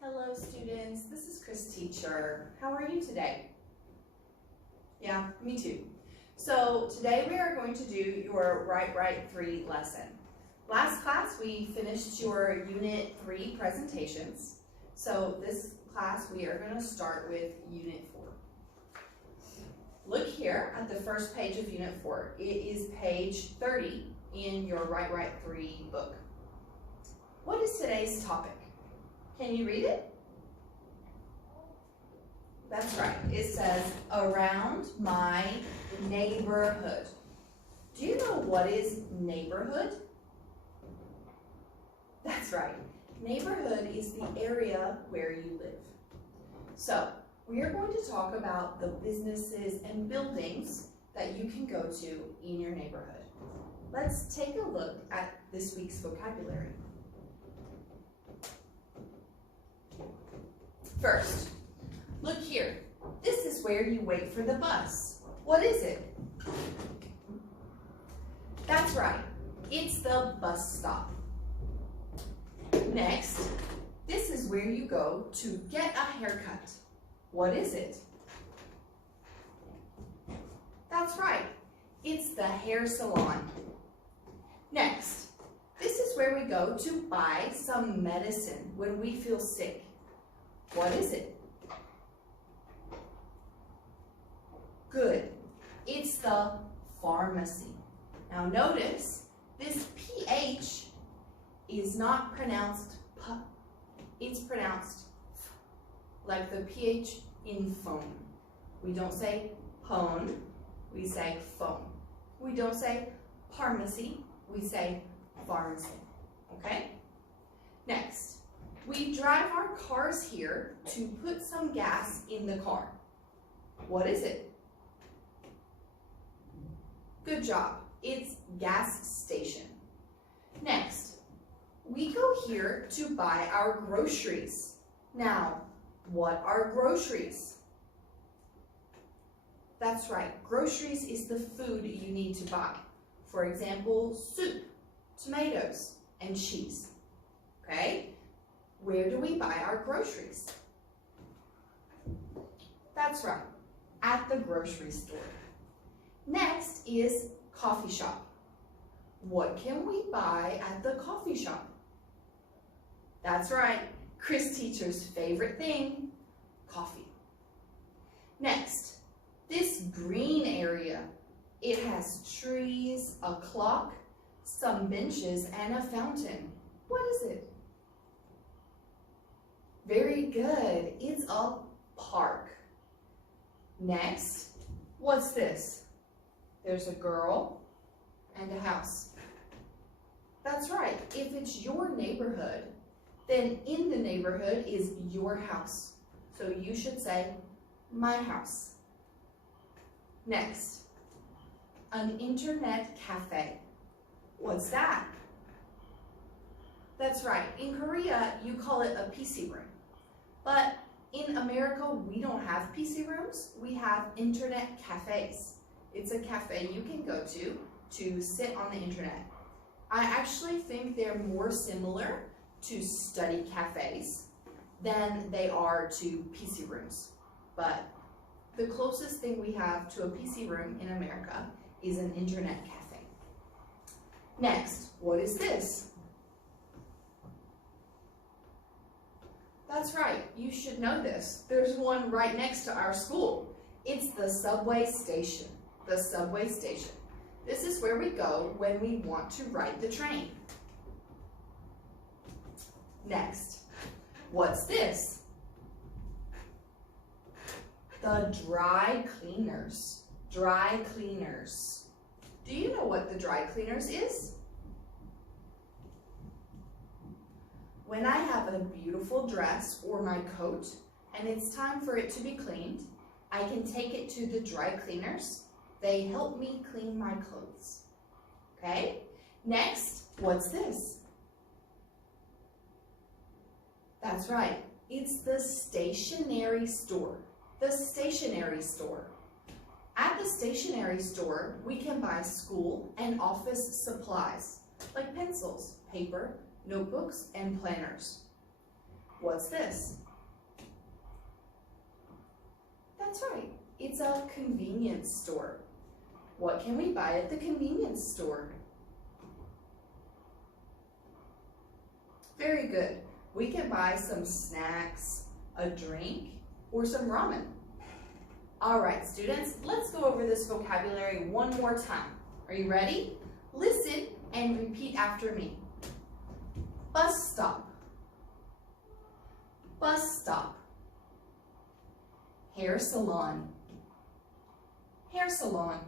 Hello students, this is Chris teacher. How are you today? Yeah, me too. So today we are going to do your Write 3 lesson. Last class we finished your Unit 3 presentations. So this class we are going to start with Unit 4. Look here at the first page of Unit 4. It is page 30 in your Write 3 book. What is today's topic? Can you read it? That's right. It says, around my neighborhood. Do you know what is neighborhood? That's right. Neighborhood is the area where you live. So, we are going to talk about the businesses and buildings that you can go to in your neighborhood. Let's take a look at this week's vocabulary. First, look here. This is where you wait for the bus. What is it? That's right. It's the bus stop. Next, this is where you go to get a haircut. What is it? That's right. It's the hair salon. Next, this is where we go to buy some medicine when we feel sick. What is it? Good. It's the pharmacy. Now notice, this PH is not pronounced P. It's pronounced F, like the PH in phone. We don't say phone, we say phone. We don't say pharmacy, we say pharmacy. Okay? Next. We drive our cars here to put some gas in the car. What is it? Good job. It's gas station. Next, we go here to buy our groceries. Now, what are groceries? That's right. Groceries is the food you need to buy. For example, soup, tomatoes, and cheese. Okay? Where do we buy our groceries? That's right, at the grocery store. Next is coffee shop. What can we buy at the coffee shop? That's right, Chris teacher's favorite thing, coffee. Next, this green area, it has trees, a clock, some benches, and a fountain. What is it? Very good. It's a park. Next, what's this? There's a girl and a house. That's right. If it's your neighborhood, then in the neighborhood is your house. So you should say, my house. Next, an internet cafe. What's that? That's right. In Korea, you call it a PC room. But in America, we don't have PC rooms. We have internet cafes. It's a cafe you can go to sit on the internet. I actually think they're more similar to study cafes than they are to PC rooms. But the closest thing we have to a PC room in America is an internet cafe. Next, what is this? That's right, you should know this. There's one right next to our school. It's the subway station. The subway station. This is where we go when we want to ride the train. Next, what's this? The dry cleaners. Dry cleaners. Do you know what the dry cleaners is? When I have a beautiful dress or my coat and it's time for it to be cleaned, I can take it to the dry cleaners. They help me clean my clothes. Okay? Next, what's this? That's right. It's the stationery store. The stationery store. At the stationery store, we can buy school and office supplies like pencils, paper, notebooks, and planners. What's this? That's right. It's a convenience store. What can we buy at the convenience store? Very good. We can buy some snacks, a drink, or some ramen. All right, students, let's go over this vocabulary one more time. Are you ready? Listen and repeat after me. Bus stop. Bus stop. Hair salon. Hair salon.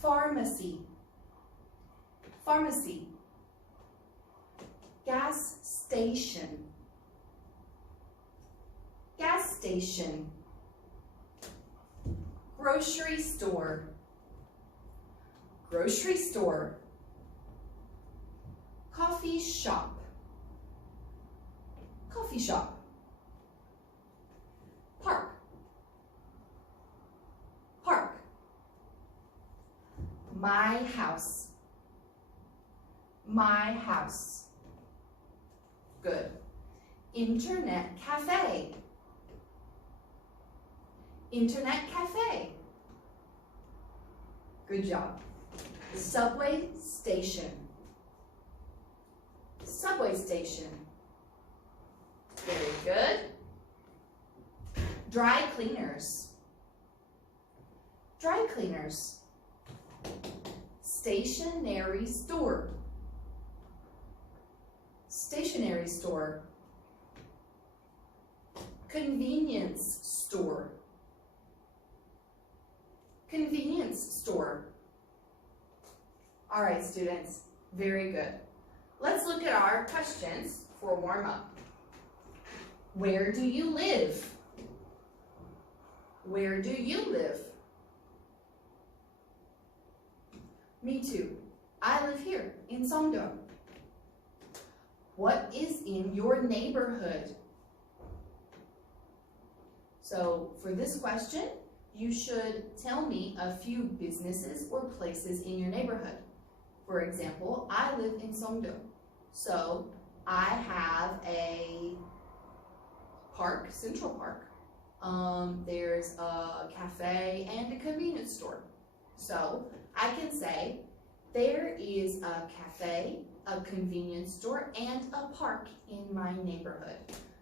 Pharmacy. Pharmacy. Gas station. Gas station. Grocery store. Grocery store. Coffee shop. Coffee shop. Park. Park. My house. My house. Good. Internet cafe. Internet cafe. Good job. Subway station. Subway station. Very good. Dry cleaners. Dry cleaners. Stationery store. Stationery store. Convenience store. Convenience store. All right, students, very good. Let's look at our questions for warm-up. Where do you live? Where do you live? Me too. I live here in Songdo. What is in your neighborhood? So for this question, you should tell me a few businesses or places in your neighborhood. For example, I live in Songdo, so I have a park, Central Park. There's a cafe and a convenience store. So I can say there is a cafe, a convenience store, and a park in my neighborhood.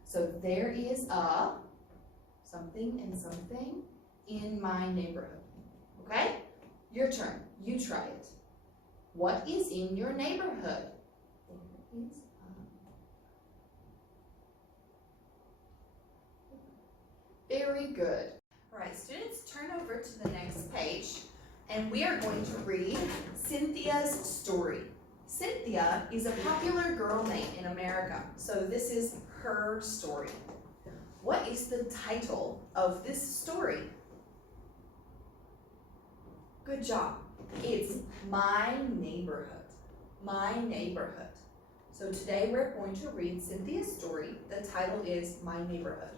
So there is a something and something in my neighborhood. Okay? Your turn. You try it. What is in your neighborhood? There is a... Very good. All right, students, turn over to the next page, and we are going to read Cynthia's story. Cynthia is a popular girl name in America, so this is her story. What is the title of this story? Good job. It's My Neighborhood. My Neighborhood. So today we're going to read Cynthia's story. The title is My Neighborhood.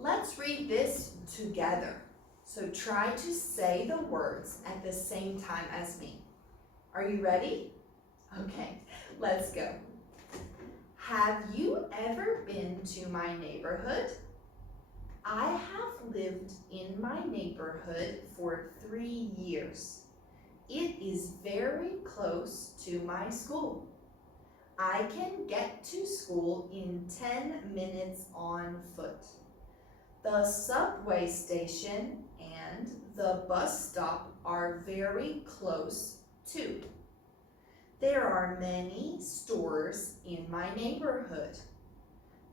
Let's read this together. So try to say the words at the same time as me. Are you ready? Okay, let's go. Have you ever been to my neighborhood? I have lived in my neighborhood for 3 years. It is very close to my school. I can get to school in 10 minutes on foot. The subway station and the bus stop are very close too. There are many stores in my neighborhood.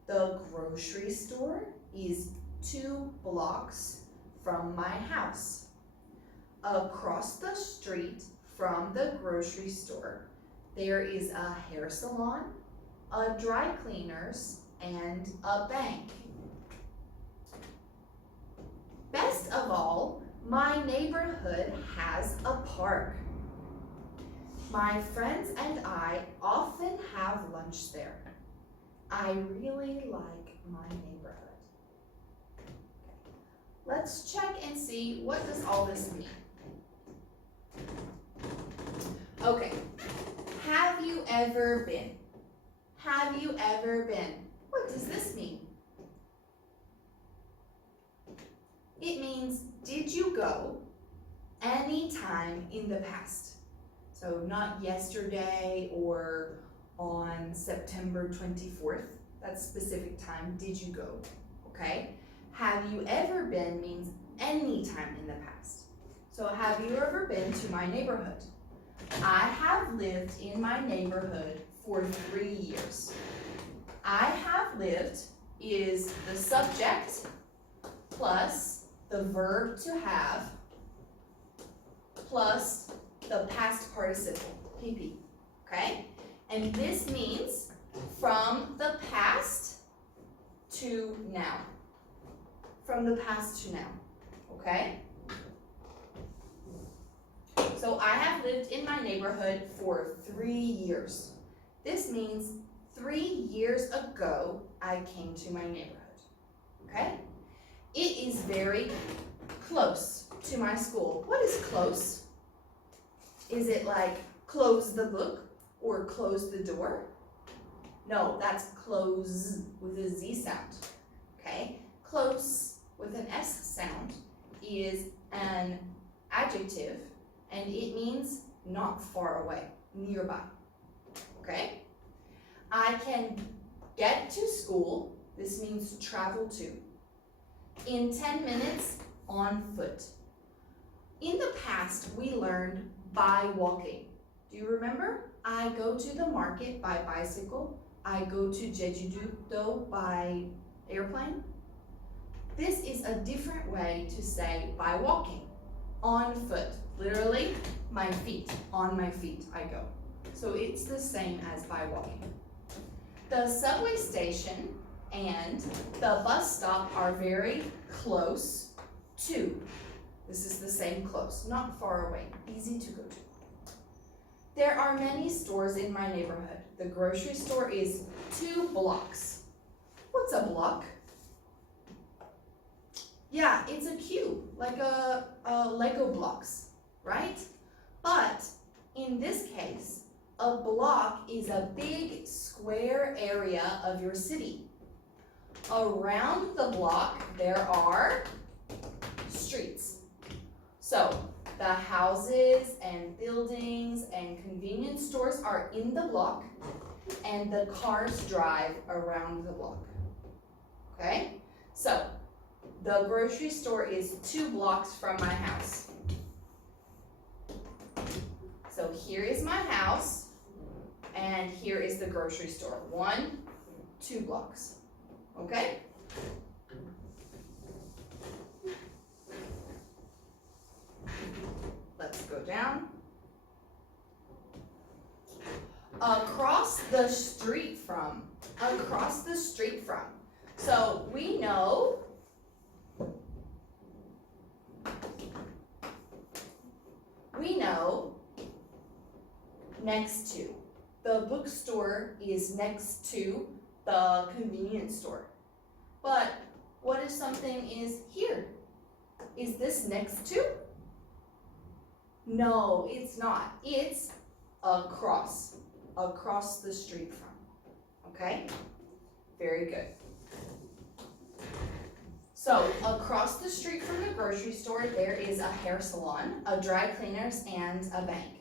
The grocery store is 2 blocks from my house. Across the street from the grocery store, there is a hair salon, a dry cleaners, and a bank. Best of all, my neighborhood has a park. My friends and I often have lunch there. I really like my neighborhood. Let's check and see, what does all this mean? Okay, have you ever been? Have you ever been? What does this mean? It means, did you go any time in the past? So not yesterday or on September 24th. That's specific time. Did you go? Okay. Have you ever been means any time in the past. So have you ever been to my neighborhood? I have lived in my neighborhood for 3 years. I have lived is the subject plus the verb to have plus the past participle, PP, okay? And this means from the past to now. From the past to now, okay? So I have lived in my neighborhood for 3 years. This means 3 years ago, I came to my neighborhood, okay? It is very close to my school. What is close? Is it like close the book or close the door? No, that's close with a Z sound, okay? Close with an S sound is an adjective and it means not far away, nearby, okay? I can get to school, this means travel to, in 10 minutes on foot. In the past, we learned by walking. Do you remember? I go to the market by bicycle. I go to Jeju-do by airplane. This is a different way to say by walking, on foot. Literally, my feet, on my feet I go. So it's the same as by walking. The subway station and the bus stop are very close to. This is the same close, not far away, easy to go to. There are many stores in my neighborhood. The grocery store is 2 blocks. What's a block? Yeah, it's a cube, like a Lego blocks, right? But in this case, a block is a big square area of your city. Around the block, there are streets. So the houses and buildings and convenience stores are in the block and the cars drive around the block, okay? So the grocery store is 2 blocks from my house. So here is my house and here is the grocery store. 1, 2 blocks, okay? Let's go down. Across the street from. Across the street from. So we know next to. The bookstore is next to the convenience store. But what if something is here? Is this next to? No, it's not. It's across the street from, okay? Very good. So across the street from the grocery store, there is a hair salon, a dry cleaners, and a bank.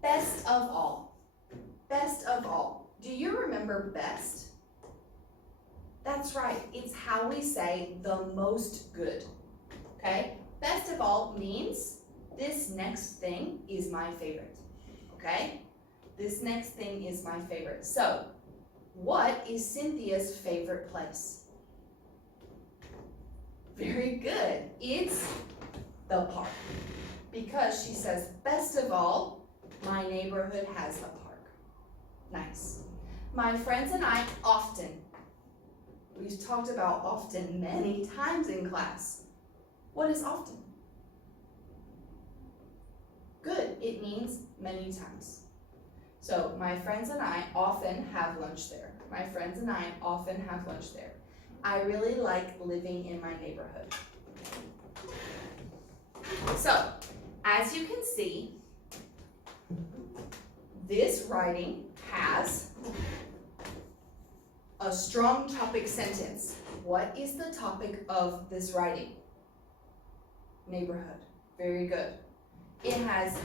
Best of all. Best of all. Do you remember best? That's right. It's how we say the most good, okay? Best of all means this next thing is my favorite, okay? This next thing is my favorite. So, what is Cynthia's favorite place? Very good. It's the park. Because she says, best of all, my neighborhood has a park. Nice. My friends and I often, we've talked about often many times in class. What is often? Good, it means many times. So my friends and I often have lunch there. My friends and I often have lunch there. I really like living in my neighborhood. So, as you can see, this writing has a strong topic sentence. What is the topic of this writing? Neighborhood. Very good. It has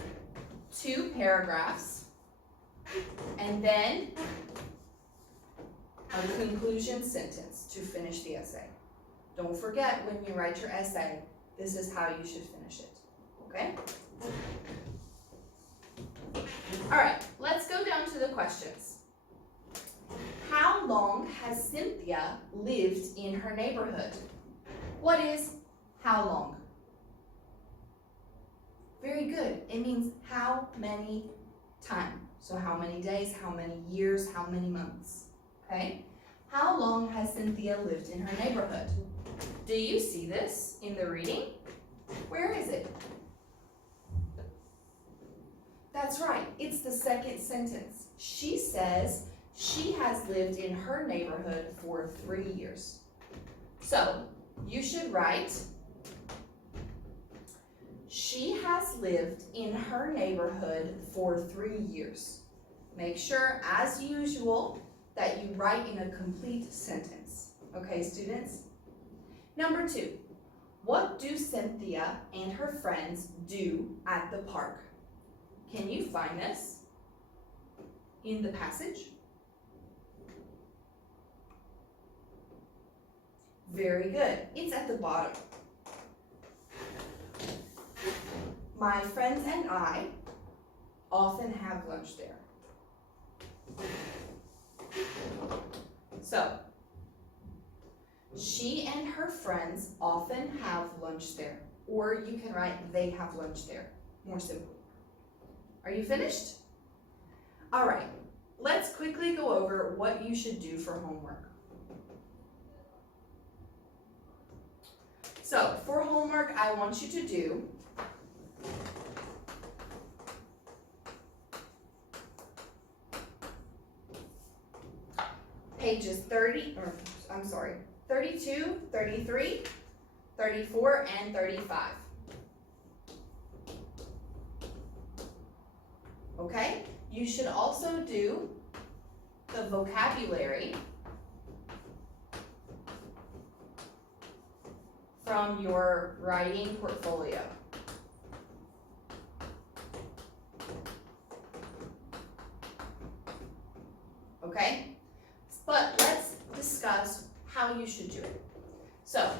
2 paragraphs and then a conclusion sentence to finish the essay. Don't forget when you write your essay, this is how you should finish it. Okay? All right, let's go down to the questions. How long has Cynthia lived in her neighborhood? What is how long? Very good. It means how many time. So how many days, how many years, how many months. Okay? How long has Cynthia lived in her neighborhood? Do you see this in the reading? Where is it? That's right. It's the second sentence. She says she has lived in her neighborhood for 3 years. So you should write, she has lived in her neighborhood for 3 years. Make sure, as usual, that you write in a complete sentence. Okay, students? Number 2, what do Cynthia and her friends do at the park? Can you find this in the passage? Very good. It's at the bottom. My friends and I often have lunch there. So, she and her friends often have lunch there. Or you can write, they have lunch there. More simple. Are you finished? All right, let's quickly go over what you should do for homework. So, for homework, I want you to do pages 32, 33, 34, and 35. Okay? You should also do the vocabulary from your writing portfolio. Okay? But let's discuss how you should do it. So,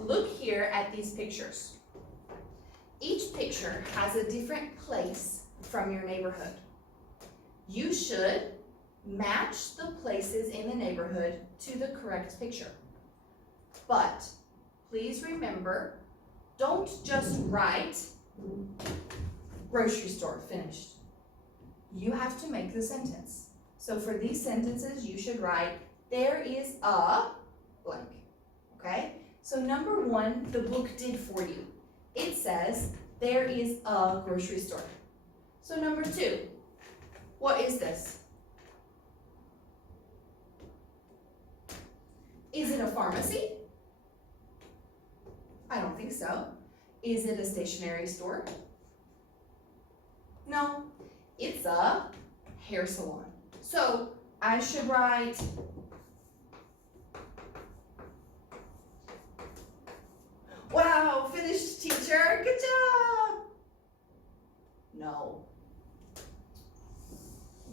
look here at these pictures. Each picture has a different place from your neighborhood. You should match the places in the neighborhood to the correct picture. But please remember, don't just write grocery store, finished. You have to make the sentence. So for these sentences, you should write, there is a blank, okay? So number 1, the book did for you. It says, there is a grocery store. So number 2, what is this? Is it a pharmacy? I don't think so. Is it a stationery store? No, it's a hair salon. So I should write wow, finished, teacher, good job.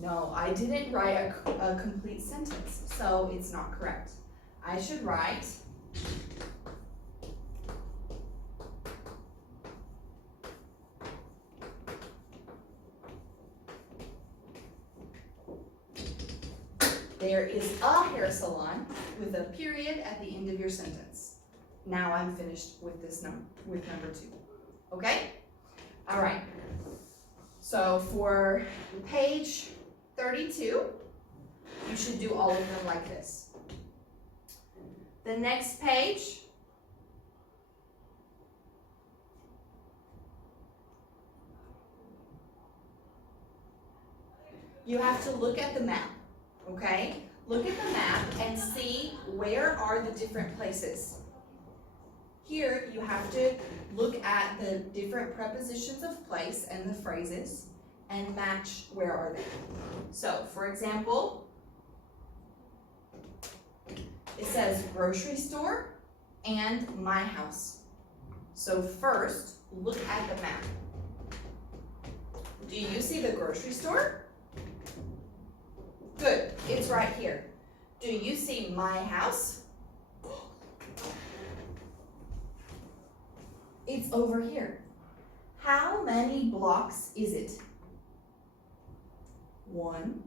No, I didn't write a complete sentence, so it's not correct. I should write there is a hair salon with a period at the end of your sentence. Now I'm finished with this with number 2. Okay? All right. So for page 32, you should do all of them like this. The next page, you have to look at the map, okay? Look at the map and see where are the different places. Here, you have to look at the different prepositions of place and the phrases and match where are they. So, for example, It says grocery store and my house. So first, look at the map. Do you see the grocery store? Good, it's right here. Do you see my house? It's over here. How many blocks is it? 1,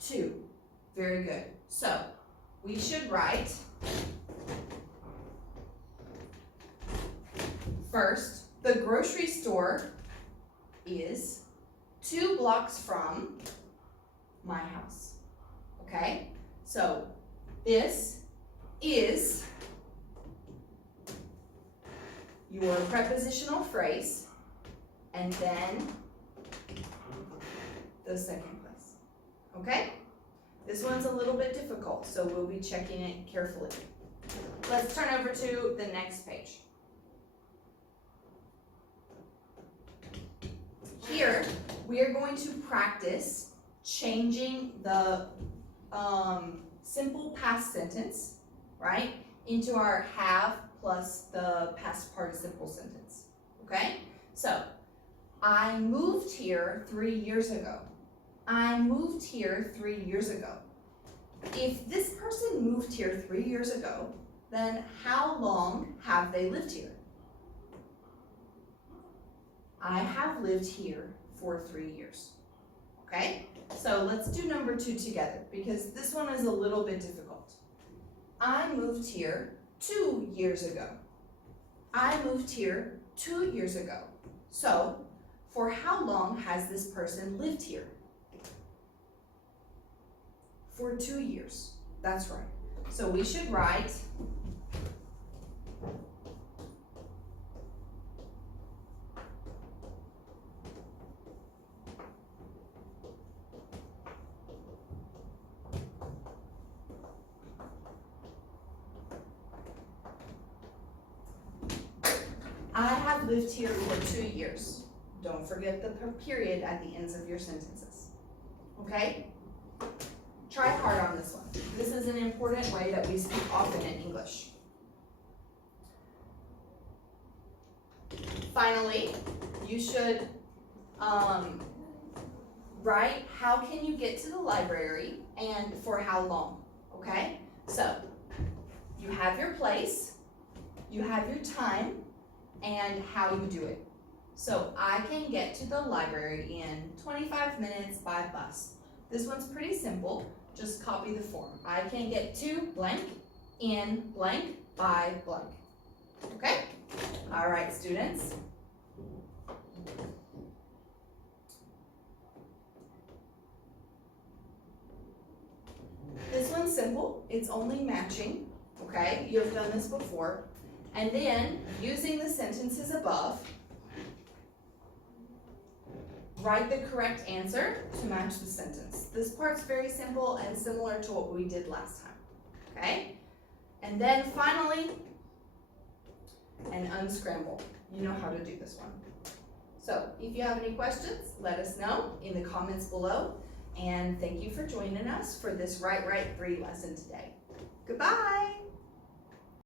2. Very good. So we should write first, the grocery store is 2 blocks from my house. Okay? So this is your prepositional phrase, and then the second place. Okay? This one's a little bit difficult, so we'll be checking it carefully. Let's turn over to the next page. Here, we are going to practice changing the simple past sentence, right, into our have plus the past participle sentence, okay? So, I moved here 3 years ago. I moved here 3 years ago. If this person moved here 3 years ago, then how long have they lived here? I have lived here for 3 years, okay? So let's do number 2 together because this one is a little bit difficult. I moved here 2 years ago. I moved here 2 years ago. So, for how long has this person lived here? For 2 years. That's right. So we should write I have lived here for 2 years. Don't forget the period at the ends of your sentences. Okay? Try hard on this one. This is an important way that we speak often in English. Finally, you should write how can you get to the library and for how long, okay? So, you have your place, you have your time, and how you do it. So, I can get to the library in 25 minutes by bus. This one's pretty simple. Just copy the form. I can get to blank in blank by blank. Okay? All right, students. This one's simple. It's only matching. Okay? You've done this before. And then, using the sentences above, write the correct answer to match the sentence. This part's very simple and similar to what we did last time, okay? And then finally, an unscramble. You know how to do this one. So if you have any questions, let us know in the comments below. And thank you for joining us for this Write 3 lesson today. Goodbye!